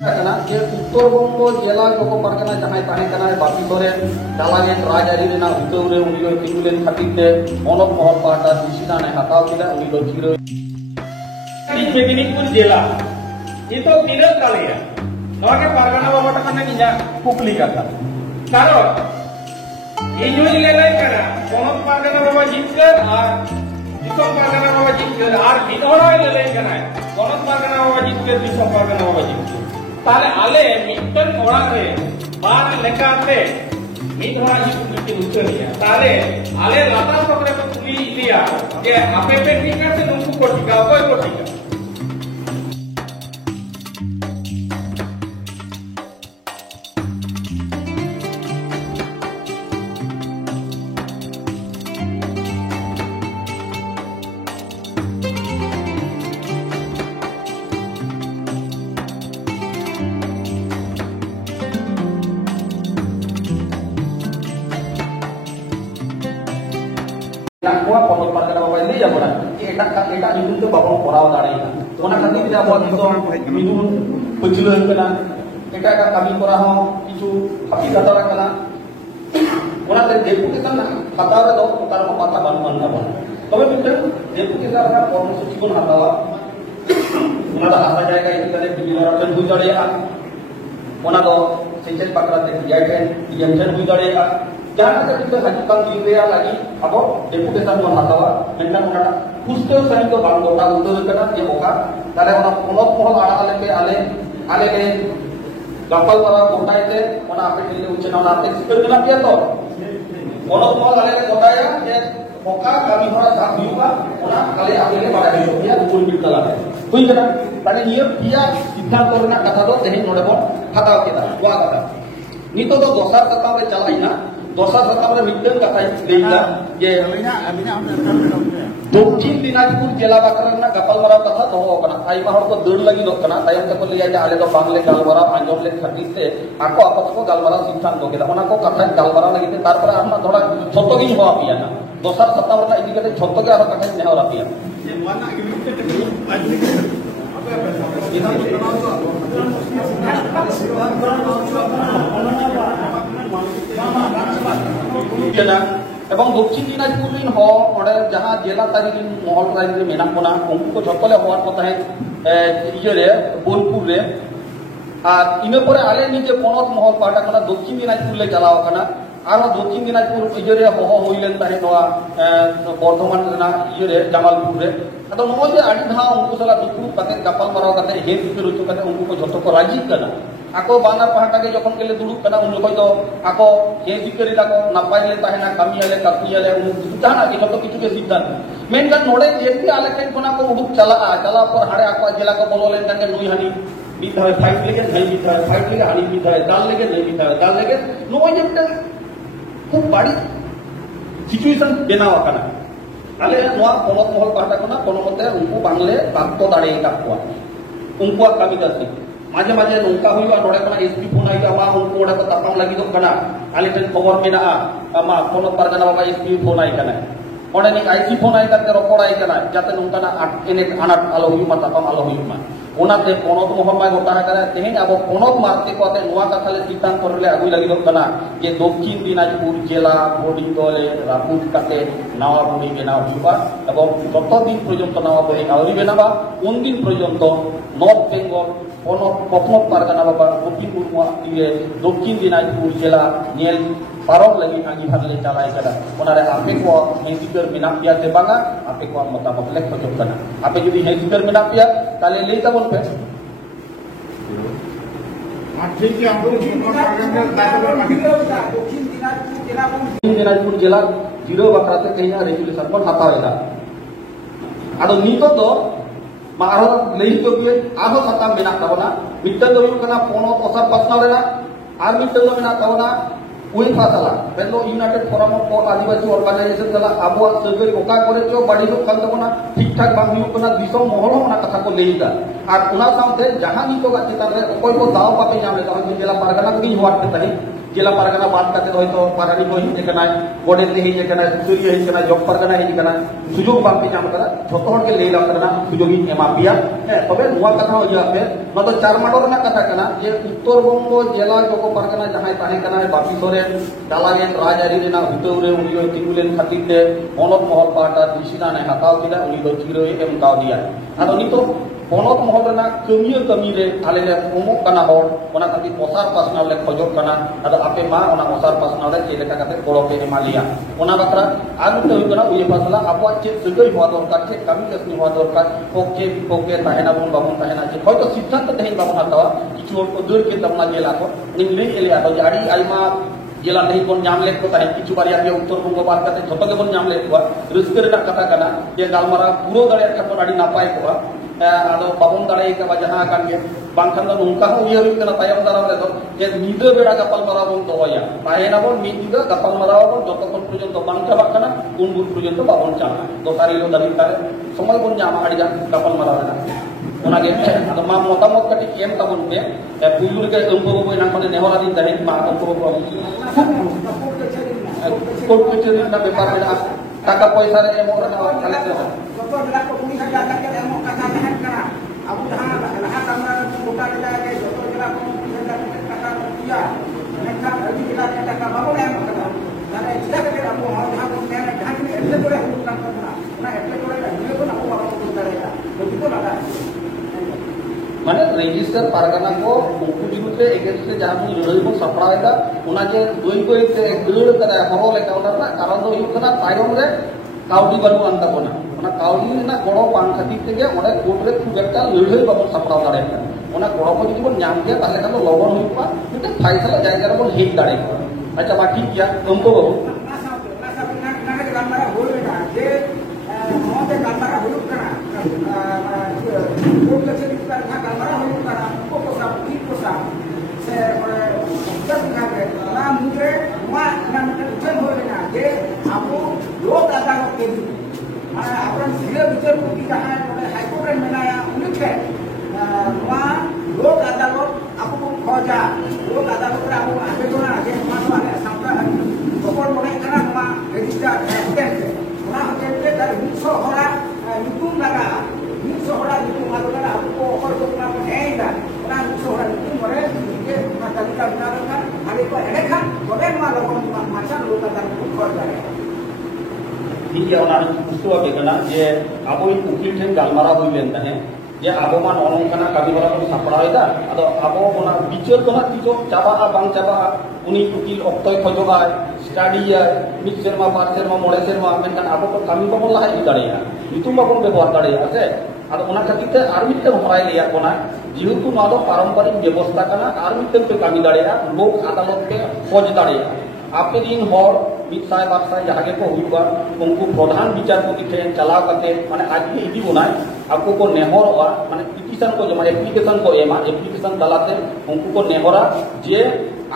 उत्तरबंग जिला लोक पारगाना जहां तहना बापी सोरेन दालागे राजआरी हुतौरे उनी तिंगुलेन खातिर मनोज महल पाटा डिसिजन हताव किया उनी जिरो मेदिनीपुर जिला itu tidak kali ya. Noke pargana bawa takana niya kukli kata. Karo ini nilai kana kono pargana bawa jitkar ar disom pargana bawa jitkar ar bidora nilai kana kono pargana bawa jitkar disom pargana bawa jitkar. Tale ale mittan orang re bar lekate mitra jitu bikin ucapnya. Tale ale latar pokoknya kukli dia. Ke apa pikir se nunggu kotika apa kotika. Nakwa pondok pargana bapak ini ya bukan kita itu bapak orang dari itu. Karena kami tidak buat itu minum pejulan kena. Kita kami korang itu pasti kata orang kena. Karena dari deputi kita kata orang itu kita mau patah bantuan apa. Tapi betul deputi kita orang orang suci pun kata. Karena ada jaga itu dari bicara dan budaya ya. Karena itu sencet pakar dari jaga yang dan budaya. Jangan kita hajukan diri lagi, apa? Deputasi menghatawa, menang menang. Khusus saya itu bang kota untuk kerana dia buka. Dari orang pulau ada ale kapal para kota itu, mana apa ini ujian orang tek seperti mana dia tu? Pulau ale kota ya, dia buka kami orang tak juga, mana kali akhirnya pada hidupnya pun berjalan. Kui kerana pada dia sidang korona kata tu, tehit nolebon hatawa kita, wah kata. Nito tu dosar tetap berjalan. दोसर सत्ता मिट्टन कथा लेगा ये दक्षिण दिनाजपुर जिला बाकरना गपालमारा कथा दो कना आइमा हर को दौड़ लगी दो कना तायम तक लिया जे आले दो बांगले गालमारा आंजम ले खातिर से आको आपत को गालमारा सिद्धांत दो केदा ओना को कथा गालमारा लगी ते तार पर आमा थोड़ा छोटो गी हो पिया ना दोसर सत्ता वरना इदी कते छोटो के आरो कथा ने हो पिया ये वाना এবং দক্ষিণ দিনাজপুর जहाँ जिला तारी महल तारी मेना बना उनको को झटले हवार कथा इये बोलपुर रे और इन पर आले निजे पनत महल पाटा कना दक्षिण दिनाजपुर ले चलाव कना और दक्षिण दिनाजपुर इये हह होइलेन ताहे नवा बर्धमान रेना इये जामालपुर रे अदो नोजे आडी धा उनको सला दुकु कते गपाल माराव कते हे फिकर उचु कते उनको को झटो को राजी कना ako bana pahata ke jokon kele dulu kana un lokoi to ako he fikari la ko napai le tahena kami ale katni ale un jana ki joto kichu ke siddhan menkan node jeti ale ken kona ko uduk chala por hare ako jela ko bolo len kan nui hani bidhay fight lege nahi bidhay fight lege hani bidhay dal lege nahi bidhay dal lege noi jepta khub badi situation benawa kana ale noa ponot mohol pahata kona kono mote unku bangle bakto dare ka ko unku kami kasi माजे माजे नौका हुआ नोड़े कना SP phone आई आमा उनको Voda को तापाम लगी दो कना आले टेन खबर मेना आमा फोन परगना बाबा एसपी फोन आई कना ओडे ने आईसी फोन आई करते रपड़ आई कना जाते नौका ना एने अनाट आलो हुआ तापाम आलो हुआ ओनाते पनत मोहम्मद गोटा करे तेहेन अब पनत मारते को आते नोआ कथा ले सिद्धांत करले आगु लगी दो कना जे दक्षिण दिनाजपुर जिला बॉडी दले रापुट काते नावा बॉडी बेनाव हुआ एवं जत दिन पर्यंत नावा बॉडी आवरी बेनावा उन दिन पर्यंत नॉर्थ बेंगल पनत पारगाना बाबा लखीमपुर दक्षिण दिनाजपुर जिला नेल पारम लगी आगे भागले चलाए कदा ओनारे आपे को हेजिकर मेना पिया ते बांगा आपे को मतामत ले खजब कना आपे जदी हेजिकर मेना पिया ताले ले तबन पे ठीक है हम दक्षिण दिनाजपुर जिला जीरो बकराते कहीं रेजुलेशन पर हतावेला आदो नीतो तो मारो लई तो के आदो सत्ता मेना तबना मिट्टन दो कना पोनो ओसर पसना रेना आर मिट्टन दो मेना तबना उई फासला पेलो united forum of Adivasi organisation चला आबो सरकारी ओका करे तो बड़ी लोग कान तबना ठीक ठाक बांग हुई कना दिसो मोहल ना कथा को लेईदा आर उना साथे जहां नी तो गा चिता रे कोई को दाव पापे नाम ले तो जिला परगना की हुआ तही জেলা পারগানা বাদ কাতে হয়তো পারানি কো হিজে কানা গোডেল তে হিজে কানা সুরিয়া হিজে কানা জব পারগানা হিজে কানা সুযোগ বাকি নাম করা ছোট হড়কে লেই লাম করা সুযোগই এমা পিয়া হ্যাঁ তবে নোয়া কথা হই আপে নতো চার মাডর না কথা কানা যে উত্তরবঙ্গ জেলা জগ পারগানা জাহাই তাহে কানা বাপি সরেন কালাগেন রাজআরি রেনা ভিতরে উনি ওই তিগুলেন খাতিতে পনক মহল পাটা দিশিনা নে হাতাও কিনা উনি দো চিরই এম কাও দিয়া আর উনি তো পনক মহল রেনা কমিয়ে কমিরে আলে রে কমক কানা হড় ওনা খাতি প্রসার পাসনাও লে খজক কানা আদো আপে মা ওনা প্রসার পাসনাও লে যে লেখা কাতে গড়কে এমালিয়া ওনা বাকরা আর তো হই কানা উই ফাসলা আবওয়াজ চে সগই হওয়া দরকার চে কামি কাসনি হওয়া দরকার পক্ষে বিপক্ষে তাহেনা বন বাবন তাহেনা যে হয়তো সিদ্ধান্ত তেহেন বাবন হাতাওয়া কিছু হড় কো দূর কে তমনা জেলা কো নিংলে এলে আতো জাড়ি আইমা জেলা তেহি বন জাম লেক ko tahe কিছু বারিয়া কে উত্তরবঙ্গ বাদ কাতে ছোট কে বন জাম লেক কোয়া রুস্কের রেনা কথা কানা যে গালমারা পুরো দাড়ে একটা বন আডি নাপাই কোয়া আদো বাবন দাড়ে কে বা জাহা কান গে বাংখান দ নুনকা হো ইয়ে হই কানা তায়ম দারাম রে যে নিদে বেড়া গাপাল মারা বন দয়া তাহেনা বন মি নিদে গাপাল মারা বন যতক্ষণ পর্যন্ত বাং চাবা কানা কোন বুট পর্যন্ত বাবন চালা তো তারিলো দাড়ি তারে সময় বন জামা আডি যা গাপাল মারা না ওনাকে আদো মা মতামত কাটি কেম তাবন পে পুলুর কে অঙ্ক বই না মানে নেহরা দিন দাহি মা অঙ্ক বই কোর্ট কচেরি না ব্যাপার না টাকা পয়সা রে এমন না খালি তো যত বেলা কো পুলিশ আগে আগে এমন কথা তাহেন কানা আবু জাহা লাহা কামরা গোটা জেলা কে যত জেলা কো পুলিশ আগে টাকা দিয়া নেতা আদি জেলা কে টাকা বাবু এম কথা মানে জেলা কে আবু হাঁ কো মেনে ঢাক নে এলে করে হুকুম কাম করনা না এলে করে নিয়ে তো না আবু বাবু করতে দাঁড়ায়া তো দিতো না মানে রেজিস্টার পারগানা को उनको विरुद्ध एगेंस्ट जहां भी लड़ाई को सपड़ाएगा उनाके दुई कोई ते गड़ करे हरो लेका उना कारण दो युकना तायम रे काउडी बानु अंता कोना उना काउडी ना गड़ो बांग खातिर तेगे ओडे कोर्ट रे खूब एकटा लड़ाई बाबन सपड़ाव दाड़े उना गड़ो को जदि बन नाम के ताले कानो लबन हुइपा मिटे फैसला जायगा रे बन हेई दाड़े अच्छा बा ठीक या तुमको बाबू गालमारा होल बेटा जे मोते गालमारा होल करा कोर्ट कचेरी का गालमारा होल करा को सा ठीक को सा से उत्तर का ना मुझे मा ना उत्तर हो ना जे आपको लोक अदालत के अपन जिले विचार को की कहा है हाई कोर्ट में बनाया उनके वहां लोक अदालत आपको खोजा लोक अदालत रे आपको आगे जो ना आगे माने सामना खबर मने करा मा रजिस्टर एविडेंस ना होते तार 100 हरा युतुम लगा 100 हरा युतुम मालूम ना आपको ऑफर को ना हेंदा ना 100 हरा युतुम मरे के तालिका बना रखा आगे को एखा तबे मा लोगन माचा लोक अदालत को खोज करे ठीक है ओना पुस्तक के कना जे आबो उकिल ठेन गालमारा होई लेन तने जे आबो मान अनंकाना काबी बरा को सपड़ायदा अदो आबो ओना बिचार कोना तिजो चाबा बांग चाबा उनी उकिल अक्तय खजोगा स्टडी या मिड शर्मा पार शर्मा मोड़े शर्मा मेनकान आबो को कामी बाबन लाहाय दाड़ेया नितुम बाबन व्यवहार दाड़ेया से आदो ओना खातिर ते आर मिटन हराय लिया कोना जेहेतु मा दो पारंपरिक व्यवस्था काना आर मिटन पे कामी दाड़ेया लोक अदालत पे खोज दाड़ेया आपके दिन हर मिसाय बाक्साय जहागे को हुआ उनको प्रधान विचारपति ठेन चलाव करते माने आज के इदी बनाय आपको को नेहर और माने पिटिशन को जमा एप्लीकेशन को एमा एप्लीकेशन दलाते उनको को नेहरा जे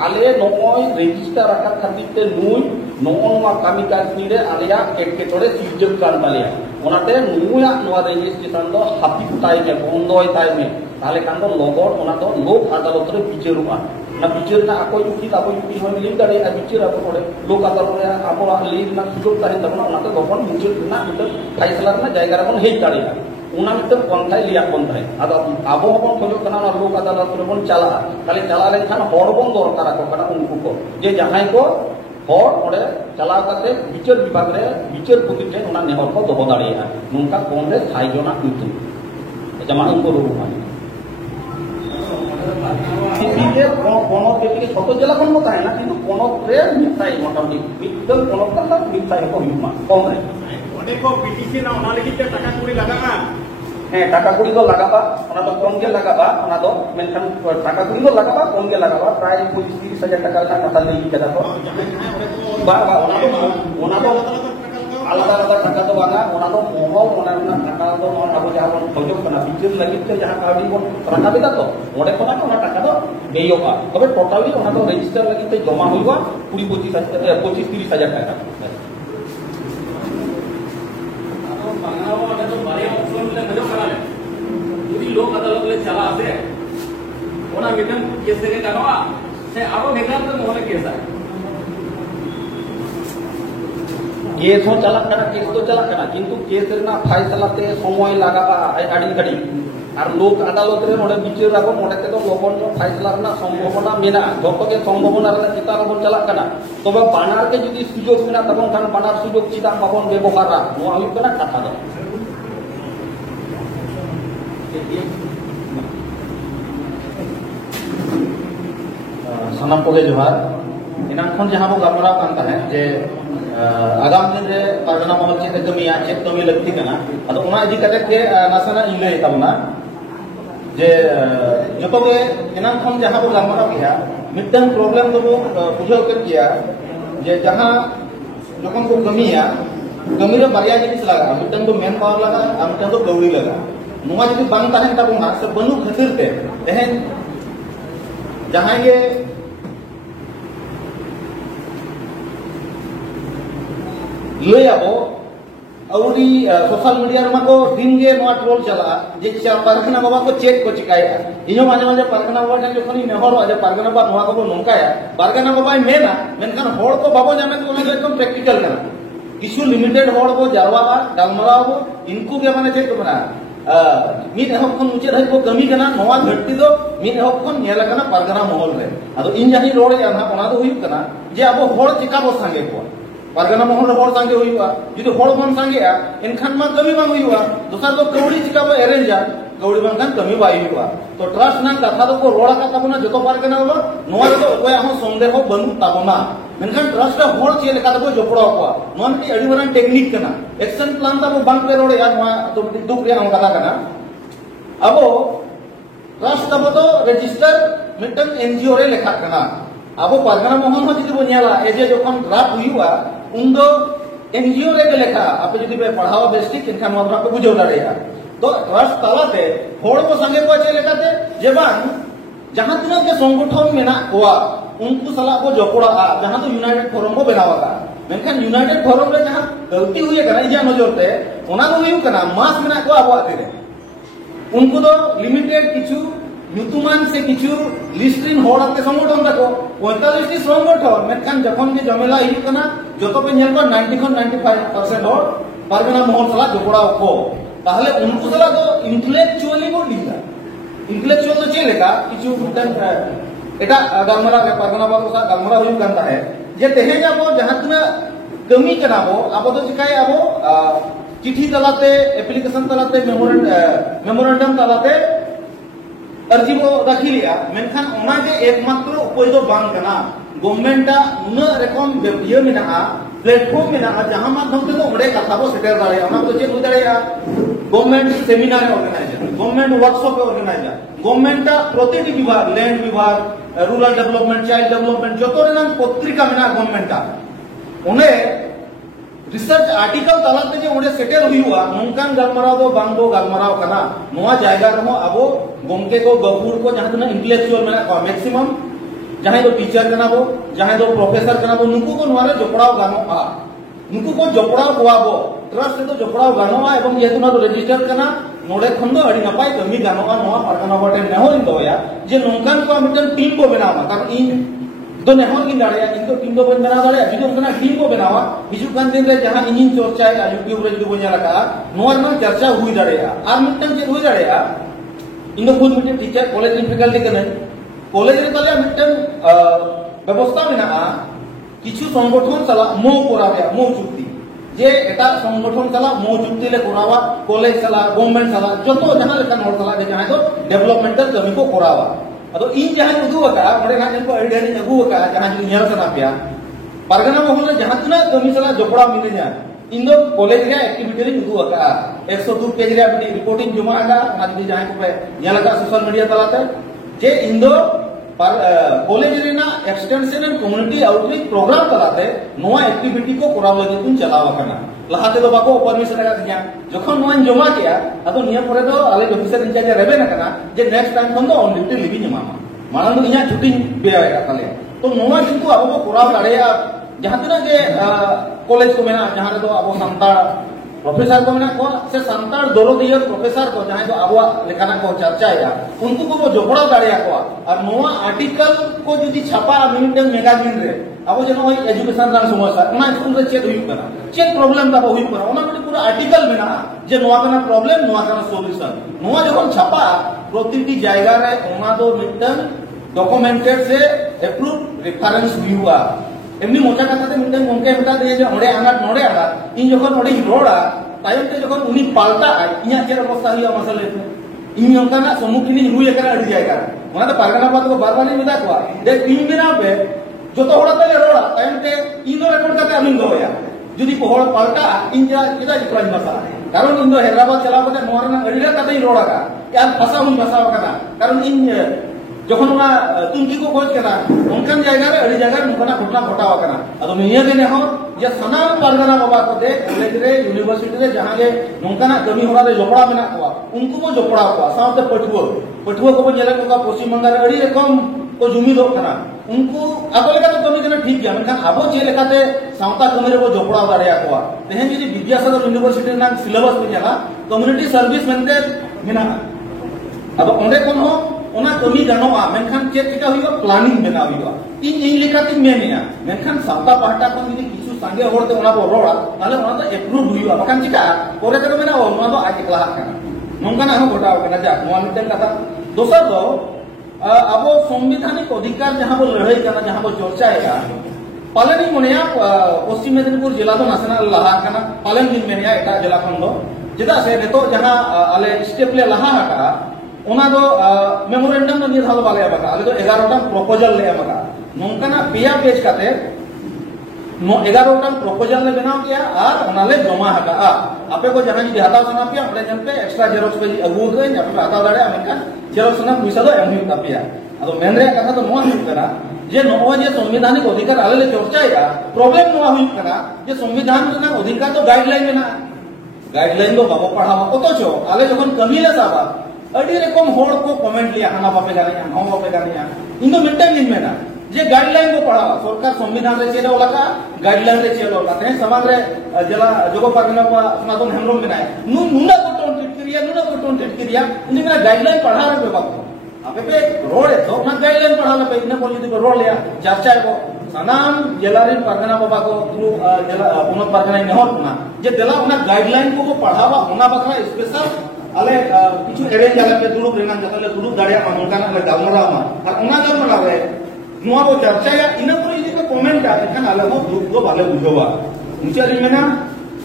आले नोय रजिस्टर रखा खातिर ते नुई नोन मा कामी कासनी रे आलिया के तोड़े सिजम कान तालिया ओनाते नुया नोआ रजिस्ट्रेशन दो हापी ताई के बंदोय ताई में ताले कान दो लगोर ओना दो लोक अदालत रे बिचारुआ ना बिचार ना आको युक्ति आको युक्ति होय लिंक दाड़े आ बिचार आको पड़े लोक अदालत रे आको लिंक ना सुजोग ताहे तबना ओनाते गोपन मुचर ना मिटर फैसला ना जायगा रे बन हेई दाड़े उना मिटर पंथाय लिया पंथाय आदो आबो हबन खजो कना ना लोक अदालत रे बन चला खाली चला लेन खान हर बन दरकार आको कना उनको को जे जहां को हर ओडे चलाव करते बिचार विभाग रे बिचार पति ठेन ओना नेहर को दोहो दाड़ेया नोंका कोन रे साइजोना कुतु जमा उनको रुमा इसलिए पनत के छोट जिला को मत है ना किंतु पनत रे मिसाई मोटामुटी मिदल पनत का मिसाई को हुमा कम रे ओने को पीटीसी ना ओना लगी ते टाका कुड़ी लगाबा टाका कुड़ी दो लगाबा ओना तो कम के लगाबा ओना दो मेनखान टाका कुड़ी दो लगाबा कम के लगाबा प्राय 25-30,000 टाका का कथा नहीं केदा तो बा ओना तो आलादा आलादा टाका तो बांगा ओना तो मोहो ओना ना टाका तो आबो जहां खजो कना बिचार लगी ते जहां काडी बन राखाबेदा तो ओडे कोना ओना टाका तो देयोगा तबे टोटली ओना तो रजिस्टर लगी ते जमा होइबा 25-30,000 टाका बांगाओ ओडे तो बारे ऑप्शन ले खजो करा ले যদি লোক আদালত ले चला आसे ओना मिटन केस के गानवा से आरो भेगार तो मोहले केसा केस हो चला करना केस तो चला करना किंतु केस रेना फैसला ते समय लागाबा आड़ी घड़ी और लोक अदालत रे नोडे बिचार रागो मोडे ते तो लोगन जो फैसला रेना संभावना मेना जतो के संभावना रे चिता रो चला करना तबे बानार के जदि सुजोग मेना तबन खान बानार सुजोग चिता बाबन व्यवहारा नो हुई कना कथा दो सनम को जोहार इनाम खन जहां बो गमरा कांता है जे आगाम दिन रे पारगना महल चेत कमिया चेत कमी लगती कना अदो उना इदी कते के नासना इले तबना जे जतो के इनाम खन जहां बो गमरा किया मिटन प्रॉब्लम तो बुझो कर किया जे जहां जखन को कमिया कमी रे बारिया जिनिस लगा मिटन तो मेन पावर लगा और मिटन तो गौड़ी लगा नुआ जदि बांग ताहेन तबना से बनु खातिर ते तहन जहां ये लय आबो औरी सोशल मीडिया रमा को दिन गे नोआ ट्रोल चला जे पारगना बाबा को चेक को चिकाया इनो माजे माजे पारगना बाबा ने जखन नेहर जे पारगना बाबा नोआ को नोंकाया पारगना बाबा मेना मेनखान होड़ को बाबो जामे को एकदम प्रैक्टिकल करना किछु लिमिटेड होड़ को जारवाबा गालमराबो इनको के माने चेक बना मीन एहब खन मुचे रही को कमी कना नोआ घटती दो मीन एहब खन नेला कना पारगना महल रे अदो इन जाही रोड या ना ओना दो हुई कना जे अबो होड़ चिका बो संगे को पारगना महल रे होड़ संगे हुईवा जदि होड़ बन संगे आ इनखान मा कमी बांग हुईवा दोसर दो कौड़ी चिका बो अरेंजा कौड़ी बांखान कमी बाई हुईवा तो ट्रस्ट ना कथा दो को रोड़ा का तबना जतो पारगना होलो नोआ रे तो कोय हम संदेह बनु तबना मेनखान ट्रस्ट होड़ चे लेका दो जोपड़ो को नोन की अड़ी वरन टेक्निक कना एक्शन प्लान ता बांग पे रोड या नोआ तो दुख रे हम कथा कना अबो ट्रस्ट तब तो रजिस्टर मिटन एनजीओ रे लेखा कना अबो पारगना महल में जदि बो नेला एजे जखन ड्राफ्ट हुईवा उन्दो एनजीओ रे लेखा आप जदि पे पढ़ावा बेस्टिक इनखान मात्रा को बुझो दाड़ेया तो ट्रस्ट तालाते होड़ को संगे को चे लेखाते जे बांग जहां तिना के संगठन मेना कोआ उनको सला को जोपड़ा जहां तो यूनाइटेड फोरम को बनावा मेनखान यूनाइटेड फोरम रे जहां गलती हुई कना इजा नजरते ओना को हुई कना मास मेना को आबो आते उनको तो लिमिटेड किछु युतुमान से किछु लिस्ट्रिन होड़ाते संगठन तको 45 टी संगठन मेनखान जखन के जमेला ही कना जतो पे नेल 90 खन 95% होड़ पारगना महल सला जोपड़ा को ताहले उनको सला तो इंटेलेक्चुअली को दिला इंटेलेक्चुअल तो चे लेका किछु मिटन एटा गालमरा पारगना बाबू सा गालमरा हुई कांता है जे तेहे जाबो जहां तना कमी कनाबो आबो तो चिकाय आबो चिठी तलाते एप्लीकेशन तलाते मेमोरेंडम तलाते अर्जी बो रखी लिया मेनखान ओना जे एकमात्र उपाय दो बांग कना गवर्नमेंट उना रकम ये मेना प्लेटफॉर्म मेना जहां माध्यम से तो ओडे कथा बो सेटेल दाड़े ओना तो चे दाड़ेया government seminar organiser government workshop organiser government प्रतिटी विभाग लैंड विभाग रूरल डेवलपमेंट चाइल्ड डेवलपमेंट जतो रेना पत्रिका मेना गवर्नमेंट ओने रिसर्च आर्टिकल तलाते जे ओडे सेटेल हुईवा नोंकान गालमराव दो बांग दो गालमराव कना नोआ जायगा रहो अबो गोमके को गफूर को जहां तना इंटेलेक्चुअल मेना को मैक्सिमम जहां दो टीचर कना बो जहां दो प्रोफेसर कना बो नुकु को नोरे जोपड़ाव गानो नुकु को जोपड़ाव कोआ बो ट्रस्ट तो जोपड़ाव गानो एवं ये तो रजिस्टर कना नोडे खन दो अड़ी नपाय कमी गानो नोआ पारगना बटे नेहो इन दोया जे नोंकान को मिटन टीम को बनावा कारण इन दो नेहो की दाड़िया इनको टीम को बना दाड़िया बिजो कना टीम को बनावा बिजु कान दिन रे जहां इन चर्चा है यूट्यूब रे जदि बोnya लगा नोर ना चर्चा हुई दाड़िया आर मिटन जे हुई दाड़िया इन दो खुद mitten teacher college in faculty कने कॉलेज रे तले मिटन व्यवस्था मेना किछु संगठन चला मो कोराया मो चुक्ति जे एटा संगठन चला मो चुक्ति ले कोरावा कॉलेज चला गवर्नमेंट चला जतो जहां लेखन होड़ चला जहां तो डेवलपमेंटल कमी को कोरावा अदो इन जहां उदु का ओडे ना जनको आइडिया अगु का जहां जो नेल सना पिया पारगना महल जहां तना कमी चला जोपड़ा मिल냐 इन दो कॉलेज रे एक्टिविटी रे उदु का 102 पेज रे अपनी रिपोर्टिंग जमा आगा आदि जहां को पे नेल का सोशल मीडिया तलाते जे इन दो कॉलेज रे ना extension and community outreach programme तलाते नोआ एक्टिविटी को कोराव लगे तुम चलावा कना लहाते दो बाको परमिशन लगा दिया जखन नोन जमा किया अदो निया परे दो आले ऑफिसर इंचार्ज रेबे ना कना जे नेक्स्ट टाइम खन दो ऑन ड्यूटी लिबी जमामा मानन दो इया छुट्टी बेया ताले तो नोआ किंतु अबो को कोराव दाड़ेया जहां तना के कॉलेज को मेना जहां रे दो अबो संतार प्रोफेसर को मेना को से संताल दरदिया प्रोफेसर को जहां तो आबो लेखाना को चर्चाया उनको को जोपड़ा दाड़िया को और नोआ आर्टिकल को जदि छापा मिनिटन मैगजीन रे अब जन होय एजुकेशन रा समस्या ओना स्कूल रे चेक हुई करा चेक प्रॉब्लम दा हुई करा ओना पूरा आर्टिकल मेना जे नोआ कना प्रॉब्लम नोआ कना सॉल्यूशन नोआ जखन छापा प्रतिटी जायगा रे ओना दो मिनिटन डॉक्यूमेंटेड से अप्रूव रेफरेंस हुआ एमनी मोचा कथा ते मिनिटन गमके मेटा दे जे ओडे आंगाट नोडे आगा इन जखन ओडे रोड़ा तायम ते जखन उनी पाल्टा इया के अवस्था हुआ मसले इन ओंकाना सम्मुखीन हुई एकरा अड़ी जायगा ओना तो पारगना बात को बार-बार नहीं बता को दे तीन बिना पे जो तो होड़ा तले रोड़ा तायम ते इनो रेकॉर्ड करते आमिन दोया जुदी को होड़ा पाल्टा इन जा किदा जिकराज मसा कारण इन दो हैदराबाद चला बते मोरना अड़ीरा कते रोड़ा का यार फसा हुई फसा कना कारण इन जखन ओना तुमकी को खोज करा उनकन जायगा रे अड़ी जायगा उनकना घटना घटाव कना अदो निये देने हो जे सनाम पारगना बाबा को दे कॉलेज रे यूनिवर्सिटी रे जहां जे नोंकना कमी होरा रे जोपड़ा मेना को उनको को जोपड़ा को साथे पठुआ को जेले को पश्चिम बंगाल अड़ी रे कम को जुमी दो कना उनको आबो लेका तो कमी कना ठीक गया मेनखान आबो जे लेकाते सावता कमी रे को जोपड़ा दाड़िया को तेहेन जदि विद्यासागर यूनिवर्सिटी ना सिलेबस में जाला कम्युनिटी सर्विस मेनते मेना अब ओंडे कोन हो ओना कमी गानोआ मेनखान चेक चिका हुआ प्लानिंग बना हुआ इन लेकाते मेनिया मेनखान सावता पाहटा को जदि किछु संगे होरते ओना बो रोड़ा ताले ओना तो अप्रूव हुआ बकान चिका पोरे ते मेना ओना तो आज क्लास kana नोंकाना हो घटाव kana जा नोआ मिटन कथा दोसर दो अब संवैधानिक अधिकार जहां बो लड़ाई करना जहां बो चर्चाएगा पालनी मनेया पश्चिम मेदिनीपुर जिला तो नासना लहा kana पालन दिन मेनिया एटा जिला खन दो जेदा से नेतो जहां आले स्टेप ले लहा हटा ओना दो मेमोरेंडम न निर्धाल बाले बका आले तो 11 टा प्रपोजल ले बका नोंकाना पेया पेज काते 11 टा प्रपोजल ले बनाव किया और ओना ले जमा हटा आपे को जहां जी हटाव सना पिया ओले जन पे एक्स्ट्रा जेरोक्स पे अगु दे आपे हटाव दाड़े अमेका जेरोक्स सना पैसा दो एम हुई तापिया अदो मेन रे कथा तो नोआ हुई करा जे नोआ जे संवैधानिक अधिकार आले ले चर्चाएगा प्रॉब्लम नोआ हुई करा जे संविधान रे अधिकार तो गाइडलाइन में ना गाइडलाइन दो बाबो पढ़ावा अतचो आले जखन कमी ले साबा अड़ी रकम होड़ को कमेंट लिया हाना बापे गानिया हम बापे गानिया इन दो मिनटन दिन में ना जे गाइडलाइन को पढ़ा सरकार संविधान रे चेलो लगा गाइडलाइन रे चेलो लगा ते समाज रे जिला जोगो पारगना को सनातन हेमरम बनाए नुना को टोन ट्रीट करिया इन में गाइडलाइन पढ़ा रे बाबू आपे पे रोड है तो ना गाइडलाइन पढ़ा ले पे इन बोली दी रोड लिया चर्चा को सनाम जिला रे पारगना बाबा को थ्रू जिला पुनः पारगना ने हो ना जे दिला उना गाइडलाइन को पढ़ावा होना बकरा स्पेशल आले किछु एरेंज आले पे दुरुब रेना जतले दुरुब दाड़िया मानकाना ले गालमराव मा और उना गालमराव रे नुआ को चर्चा या इना पर इदी को कमेंट आ एखान आले हो दुरुब को बाले बुझोवा नीचे रिमेना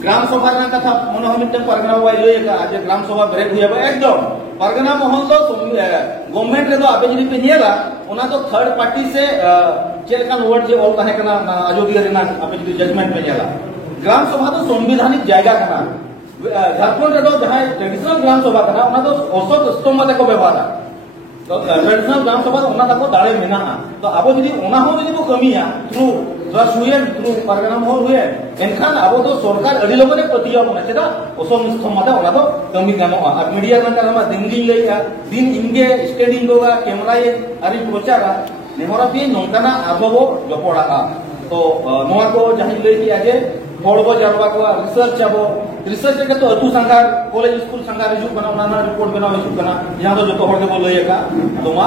ग्राम सभा ना कथा मन हमिटन परगना बाई लय का आज ग्राम सभा ब्रेक हुआ एकदम परगना महल तो गवर्नमेंट रे तो आबे जदी पे नेला ओना तो थर्ड पार्टी से चेलकान वर्ड जे ऑल ताहे कना अयोध्या रेना आबे जदी जजमेंट पे नेला ग्राम सभा तो संवैधानिक जायगा कना झारखंड रे जहां ट्रेडिशनल ग्राम सभा कना ओना तो औसत स्तंभ को व्यवहार तो ट्रेडिशनल ग्राम सभा ओना को दाड़े मेना तो आबो जदी ओना हो जदी को कमिया थ्रू ट्रस्ट हुए थ्रू परगना हो हुए एनखान आबो तो सरकार अडी लोगने प्रतिया बना चेदा औसत स्तंभ दा ओना तो कमी गानो और मीडिया में का दिंगी लेया दिन इंगे स्टेडिंग दोगा कैमरा ये अरि प्रचारा नेहरा भी नोंकाना आबो जपड़ा तो नोआ को जहां ले कि आजे होड़बो जारवा को रिसर्च के तो अतु संघार कॉलेज स्कूल संघार हिजू कना नाना रिपोर्ट बनाव हिजू कना यहां तो जतो होड़ के बोल लयका तोमा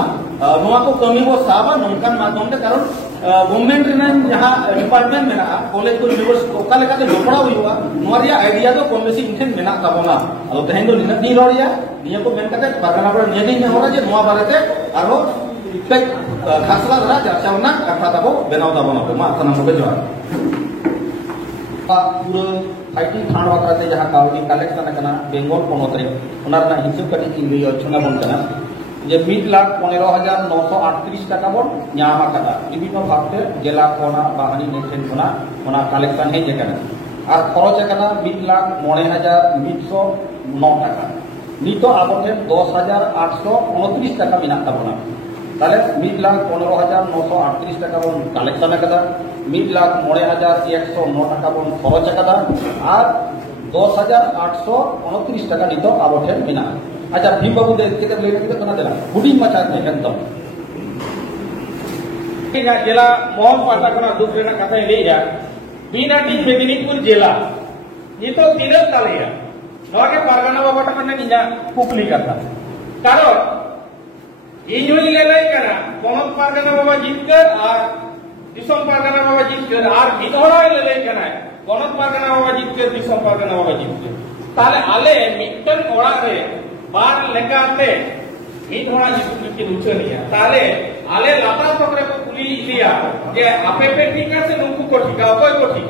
नोआ को कमी को साबा नोंकान माध्यम ते कारण गवर्नमेंट रे जहां डिपार्टमेंट मेना कॉलेज को यूनिवर्सिटी ओका लेका ते जोपड़ा हुआ नोआ रिया आइडिया तो कम बेसी इनठेन मेना ताबोना अदो तेहेन दो निना नी रोड़िया निया को मेन कते परगना पर निया नी होरा जे नोआ बारेते आरो इफेक्ट खासला धरा चर्चावना कथा ताबो बेनाव ताबोना तो मा सनम को जोहार पूरा फाइटिंग खान बाकराते जहां कावडी कलेक्शन करना बेंगल पोनोत रे ओनार ना हिसाब कटी की योजना बन करना जे 1,15,938 टाका बोन न्यामा कटा विभिन्न भागते जिला कोना बाहनी नेशन कोना ओना कलेक्शन हे जे करना और खरच करना 1,09,109 टाका नितो आबोते 10,829 टाका मिना ताबोना ताले 1,15,938 टाका बोन कलेक्शन कदा 1,09,109 टाका बोन खरच कदा और 10,829 टाका नितो आबोते मिना अच्छा भीम बाबू दे के ले के कना देला हुडी मचा ने एकदम ina jela mohon pata kana duk rena kata ini ya binati Medinipur jela itu tidak kalian. Noke pargana baba takane ninya kukli kata. Karon ini lelai kana ponot pargana baba jitkar ar disom pargana baba jitkar ar bidhorai lelai kana ponot pargana baba jitkar disom pargana baba jitkar. Tale ale mitten orak re bar lekate bidhora jitkar lucu niya. Tale ale latar pokre ko kuli dia je ape pe ঠিক আছে নুকু ko ঠিক apa ko ঠিক